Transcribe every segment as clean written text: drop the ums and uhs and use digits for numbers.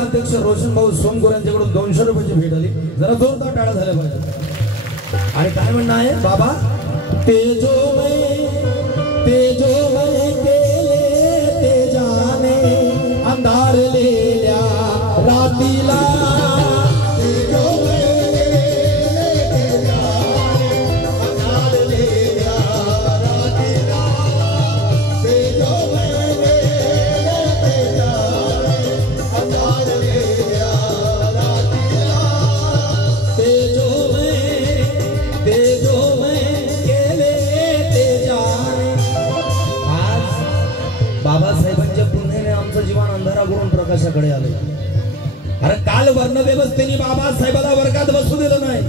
जिल्हाध्यक्ष रोशन भाऊ सोमगोर यांच्याकडून 200 रुपयाची भेट आली. जरा जोरदार टाळ्या झाल्या पाहिजे. आणि काय म्हणणं आहे बाबा, तेजोमय केले तेजाने अंधारलेल्या रातीला, बाबासाहेबांच्या पुण्याने आमचं जीवन अंधाराकडून प्रकाशाकडे आले. अरे काल वर्णव्यवस्थेने बाबासाहेबाला वर्गात बसू दिलं नाही,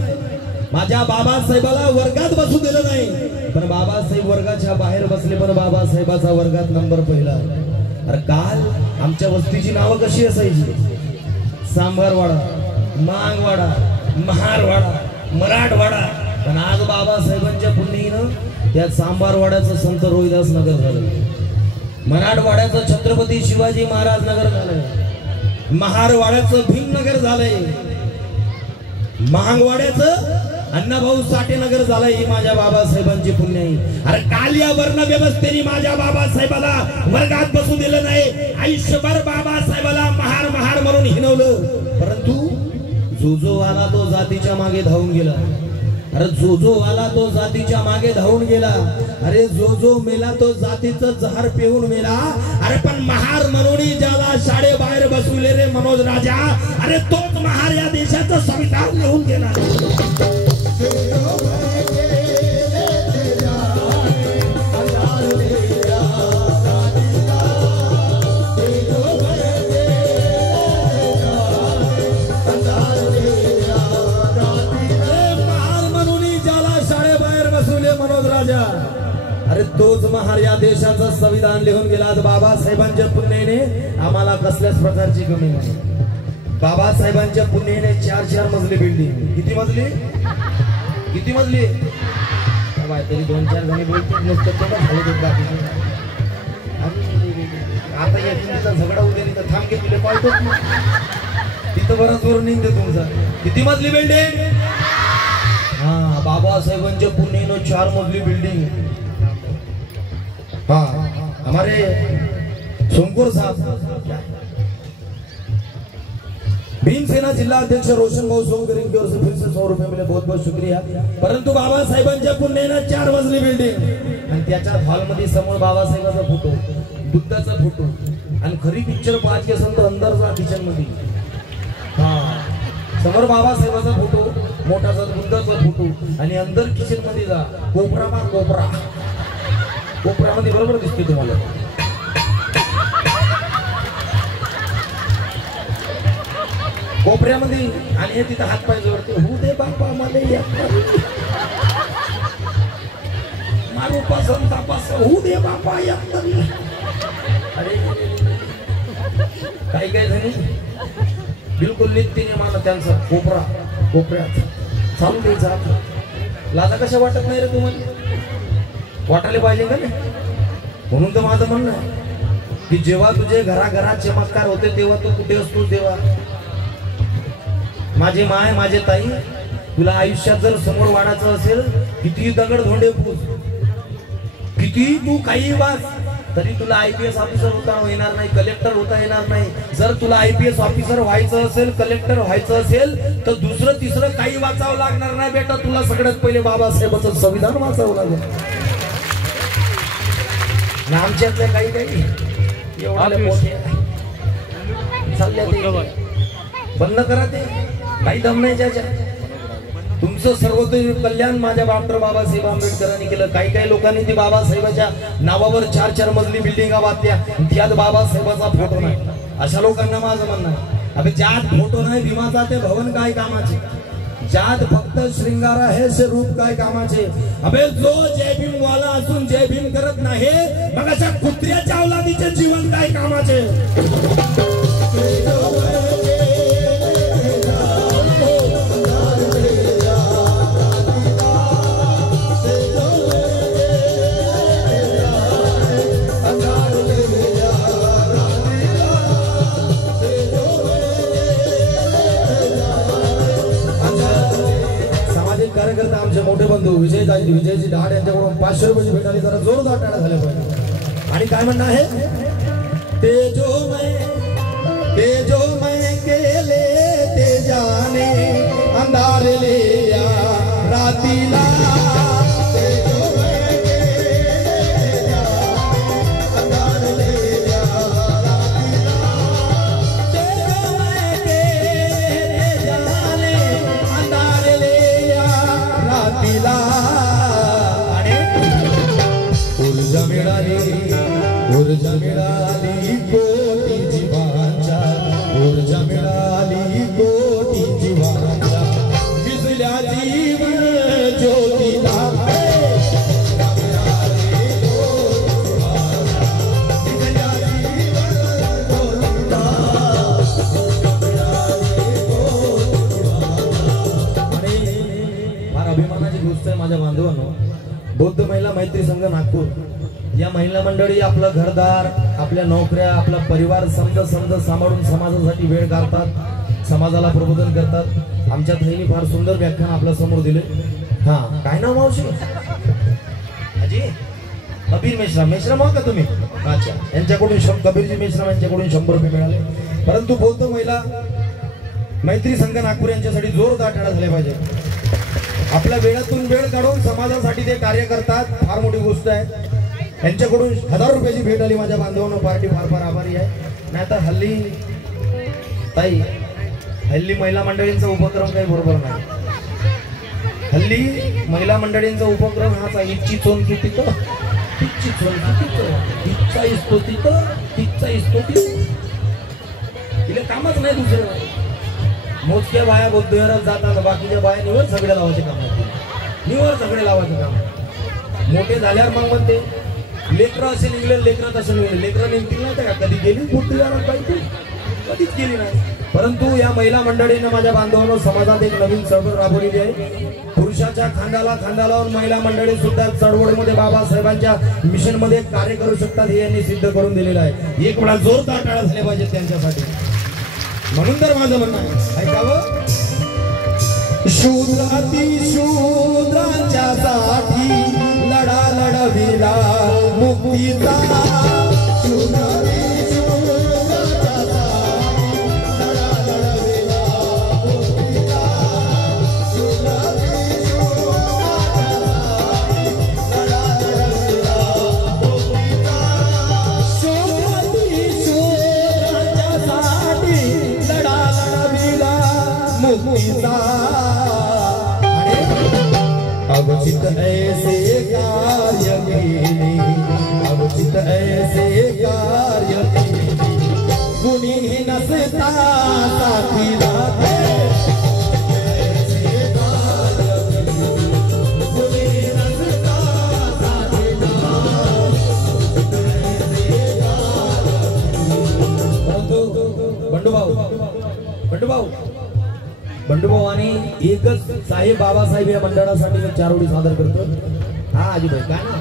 माझ्या बाबासाहेबाला वर्गात बसू दिलं नाही. पण बाबासाहेब वर्गाच्या बाहेर बसले, पण बाबासाहेबाचा वर्गात नंबर पहिला. अरे काल आमच्या वस्तीची नावं कशी असायची? सांबारवाडा, मांगवाडा, महारवाडा, मराठवाडा. पण आज बाबासाहेबांच्या पुण्याईनं त्या सांबारवाड्याचं संत रोहिदास नगर झालं, मराठवाड्याचं छत्रपती शिवाजी महाराज नगर झालंय, महारवाड्याचं भीमनगर झालंय, महांगवाड्याचं अण्णाभाऊ साठे नगर झालंय. ही माझ्या बाबासाहेबांची पुण्य आहे. अरे काल या वर्ण व्यवस्थेने माझ्या बाबासाहेबाला वर्गात बसू दिलं नाही. आयुष्यभर बाबासाहेबाला महार महार म्हणून हिनवलं. परंतु जो जो आला तो जातीच्या मागे धावून गेला. अरे जो जो आला तो जातीच्या मागे धावून गेला. अरे जो जो मेला तो जातीचं जहर पिऊन मेला. अरे पण महार म्हणून ज्याला शाळेबाहेर बसवले रे मनोज राजा, अरे तोच महार या देशाचं संविधान लिहून गेला. अरे तोच महार या देशाचं संविधान लिहून गेला. आज बाबासाहेबांच्या पुण्याने आम्हाला कसल्याच प्रकारची कमी नाही. बाबासाहेबांच्या पुण्याने 4-4 मजली बिल्डिंग. किती मजली? किती मजली? तरी 2-4 जणी बोलतात नुसतं आता या दिल्लीचा झगडा उद्या नाही तर थांब घे तुला पाहतो तिथं बराच वर निघते तुमचा. किती मजली बिल्डिंग? हा, बाबासाहेबांच्या पुण्याने 4 मजली बिल्डिंग. हाँ, हमारे सोमपुर साहब भीमसेना जिला अध्यक्ष रोशन भाऊ सोमकर की ओर से फिर से 100 रुपये मिले, बहुत बहुत शुक्रिया. परंतु बाबासाहेबांच्या पुण्याने 4 मजली बिल्डिंग आणि त्याच्या हॉलमध्ये समोर बाबासाहेबाचा फोटो, बुद्धाचा फोटो आणि खरी पिक्चर पाच के संत अंदरचा किचन मध्ये. हा, समोर बाबासाहेबाचा फोटो, मोठाचा बुद्धाचा फोटो आणि अंदर किचन मध्ये जा कोपरा मा कोपरा. कोपऱ्यामध्ये बरोबर दिसते तुम्हाला. कोपऱ्यामध्ये आणि हे तिथं हात पाय जोडते. हू दे बापा मला मारू पसंत तपास, हू दे बापा या. अरे काही काही जणी बिलकुल नित्याने माना त्यांचा कोपरा कोपऱ्यात चालू द्यायचा. लाजा कशा वाटत नाही रे तुम्हाला? वाटायला पाहिजे का नाही? म्हणून तर माझं म्हणणं आहे की जेव्हा तुझे घराघरात चमत्कार होते तेव्हा तू कुठे असतो तेव्हा. माझे माय माझे ताई, तुला आयुष्यात जर समोर वाढायचं असेल, किती दगड धोंडे पूज, किती तू काही वाच, तरी तुला IPS ऑफिसर होता येणार नाही, कलेक्टर होता येणार नाही. जर तुला IPS ऑफिसर व्हायचं असेल, कलेक्टर व्हायचं असेल तर दुसरं तिसरं काही वाचावं लागणार नाही बेटा. तुला सगळ्यात पहिले बाबासाहेबांचं संविधान वाचावं लागेल. आमच्यातले काही काही बंद करा ते, काही दम नाही त्याच्या. तुमचं सर्वोत्तम कल्याण माझ्या डॉक्टर बाबासाहेब आंबेडकरांनी केलं. काही काही लोकांनी ती बाबासाहेबाच्या नावावर 4-4 मजली बिल्डिंगा बांधल्या, त्यात बाबासाहेबाचा फोटो नाही. अशा लोकांना माझं म्हणणं आहे, अबे ज्यात फोटो नाही भीमाचा ते भवन काय कामाचे, ज्यात फक्त श्रृंगार आहे से रूप काय कामाचे. अबे जो जय भीम वाला असून जय भीम करत नाही, मग अशा कुत्र्याच्या अवलादीचे जीवन काय कामाचे. बंधू विजयजी दहाड यांच्याकडून 500 रुपयाची भेट आली. जरा जोरदार टाळ्या झाल्या पाहिजे. आणि काय म्हणणं आहे, ते जो मैं केले ते जाने अंधारले या रातीला, ऊर्जा मिळाली कोटी जीवांच्या, ऊर्जा मिळाली कोटी जीवांच्या, विजल्या जीवन ज्योतीला, फार अभिमानाची गोष्ट आहे माझ्या बांधवांनो. बौद्ध महिला मैत्री संघ नागपूर या महिला मंडळी आपलं घरदार, आपल्या नोकऱ्या, आपला परिवार समज सांभाळून समाजासाठी वेळ काढतात, समाजाला प्रबोधन करतात. आमच्या ताईंनी फार सुंदर व्याख्यान आपल्या समोर दिले. हा काय नाव मावशी? अजी कबीर मेश्राम हो का तुम्ही? अच्छा, यांच्याकडून कबीरजी मेश्राम यांच्याकडून 100 रुपये मिळाले. परंतु बौद्ध महिला मैत्री संघ नागपूर यांच्यासाठी जोरदार टाळ्या झाल्या पाहिजे. आपल्या वेळातून वेळ काढून समाजासाठी ते कार्य करतात, फार मोठी गोष्ट आहे. यांच्याकडून 1000 रुपयाची भेट आली माझ्या बांधवांनो. पार्टी फार आभारी आहे. नाही तर हल्ली महिला मंडळींचा उपक्रम काही बरोबर नाही. हल्ली महिला मंडळींचा उपक्रम हाच आहे, इच्छी चोंकी तिथं, तिची चोंकी तिथं, तिचा इसतो तिथं, तिचा इसतो तिथं. तिला कामच नाही दुसरं. मोजक्या बाया बौद्ध विहारात जातात, बाकीच्या बाया निवड झगडे लावायचे काम, निवड झगडे लावायचं काम. मोठे झाल्यावर मग म्हणते लेकरं असे निघले, लेकरात असं निघले. लेकरं निघतील नव्हते का कधी? गेली बौद्ध विहारात बाई, कधीच गेली नाही. परंतु या महिला मंडळीनं माझ्या बांधवांनो समाजात एक नवीन चळवळ राबवलेली आहे. पुरुषाच्या खांद्याला खांदा लावून महिला मंडळी सुद्धा चळवळीमध्ये बाबासाहेबांच्या मिशन मध्ये कार्य करू शकतात हे यांनी सिद्ध करून दिलेलं आहे. एक वेळा जोरदार टाळ्या झाल्या पाहिजेत त्यांच्यासाठी. म्हणून तर माझं म्हणणं आहे, ऐकावं, शूद्राती शूद्रांच्या साठी लढा लढविला मुक्तीचा, शूद्राती शूद्रांच्या साठी लढा लढविला मुक्तीचा, शूद्राती शूद्रांच्या साठी लढा लढविला मुक्तीचा, शूद्राती शूद्रांच्या साठी लढा लढविला मुक्तीचा. अवचित ऐसे कार्य केले, अवचित ऐसे कार्य केले, कुणी नसता साथीला दे. ऐसे कार्य केले, कुणी नसता साथीला, ऐसे कार्य केले. बंडू भाऊ आणि एकच साहेब बाबासाहेब या मंडळासाठी मी 4 ओळी सादर करतो. हा आजीबाई काय ना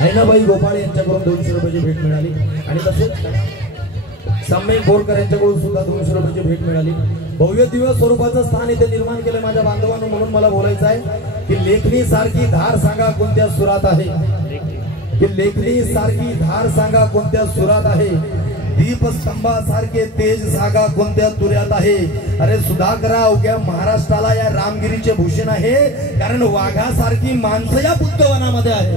हैनाबाई गोपाळ यांच्याकडून 200 रुपयाची भेट मिळाली. आणि तसेच सम्यक बोरकर यांच्याकडून सुद्धा 200 रुपयाची भेट मिळाली. भव्य दिव्य स्वरूपाचं स्थान इथे निर्माण केलं माझ्या बांधवांनो. म्हणून मला बोलायचं आहे की लेखणी सारखी धार सांगा कोणत्या सुरात आहे, की लेखणी सारखी धार सांगा कोणत्या सुरात आहे, दीपस्तंभासारखे तेज सागा कोणत्या तुऱ्यात आहे. अरे सुधाकरा, अवघ्या महाराष्ट्राला या रामगिरीचे भूषण आहे, कारण वाघासारखी माणसं या बुद्धवनामध्ये आहे.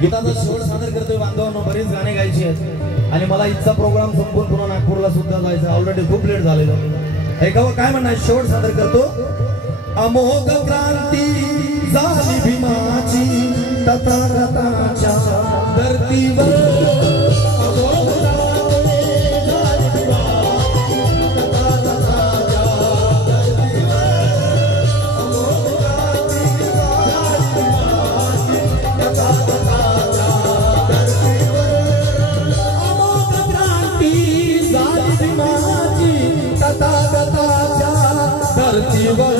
गीताचा शेवट सादर करतोय बांधवांनो. बरीच गाणे गायची आहेत आणि मला इथचा प्रोग्राम संपून पुन्हा नागपूरला सुद्धा जायचं. ऑलरेडी खूप लेट झालेलं. ऐकावं काय म्हणणार, शेवट सादर करतो. अमोघ क्रांती झाली भीमाची तथागताच्या धर्तीवर, धरतीवर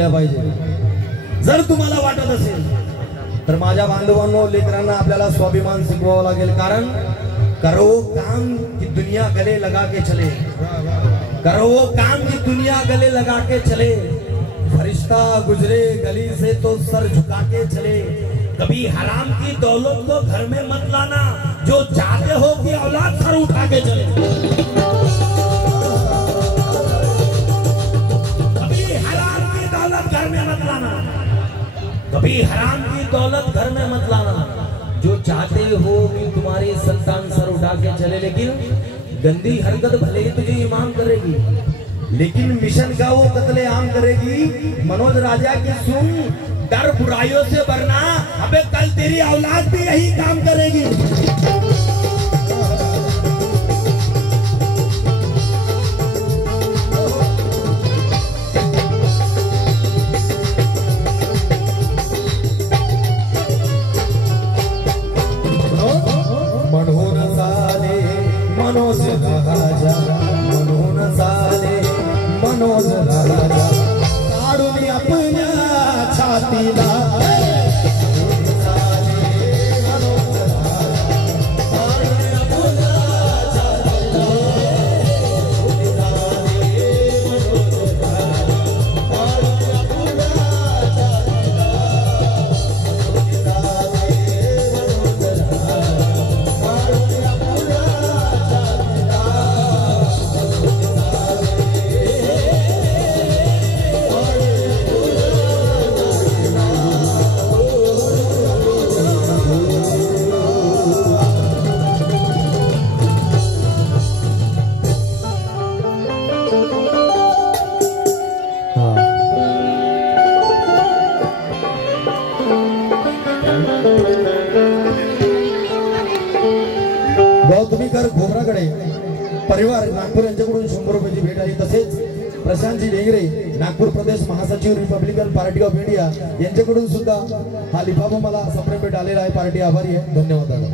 केल्या पाहिजे। जर तुम्हाला वाटत असेल तर माझ्या बांधवांनो, लेकरांना आपल्याला स्वाभिमान शिकवावा लागेल। कारण करो काम की दुनिया गले लगा के चले, करो वो काम की दुनिया गले लगा के चले। फरिश्ता गुजरे गली से तो सर झुका के चले। कभी हराम की दौलत को घर में मत लाना, जो चाहते हो कि औलाद सर उठा के चले। कभी हराम की दौलत घर में मत लाना, कभी हराम की दौलत घर में मत लाना। जो चाहते हो कि तुम्हारी संतान सर उठा के चले, लेकिन गंदी हरकत भले ही तुझे इमाम करेगी, लेकिन मिशन का वो कत्ले आम करेगी। मनोज राजा की सुन, डर बुराइयों से वरना अबे कल तेरी औलाद भी यही काम करेगी। मनोज राजा, म्हणून चाले मनोज राजा, काढून आपल्या छातीला गौतमीकर घोबराकडे परिवार नागपूर यांच्याकडून 100 रुपयाची भेट आली। तसेच प्रशांतजी ढेंगरे नागपूर प्रदेश महासचिव रिपब्लिकन पार्टी ऑफ इंडिया यांच्याकडून सुद्धा हा लिफाफा मला संप्रेम भेट आलेला आहे। पार्टी आभारी आहे, धन्यवाद दादा।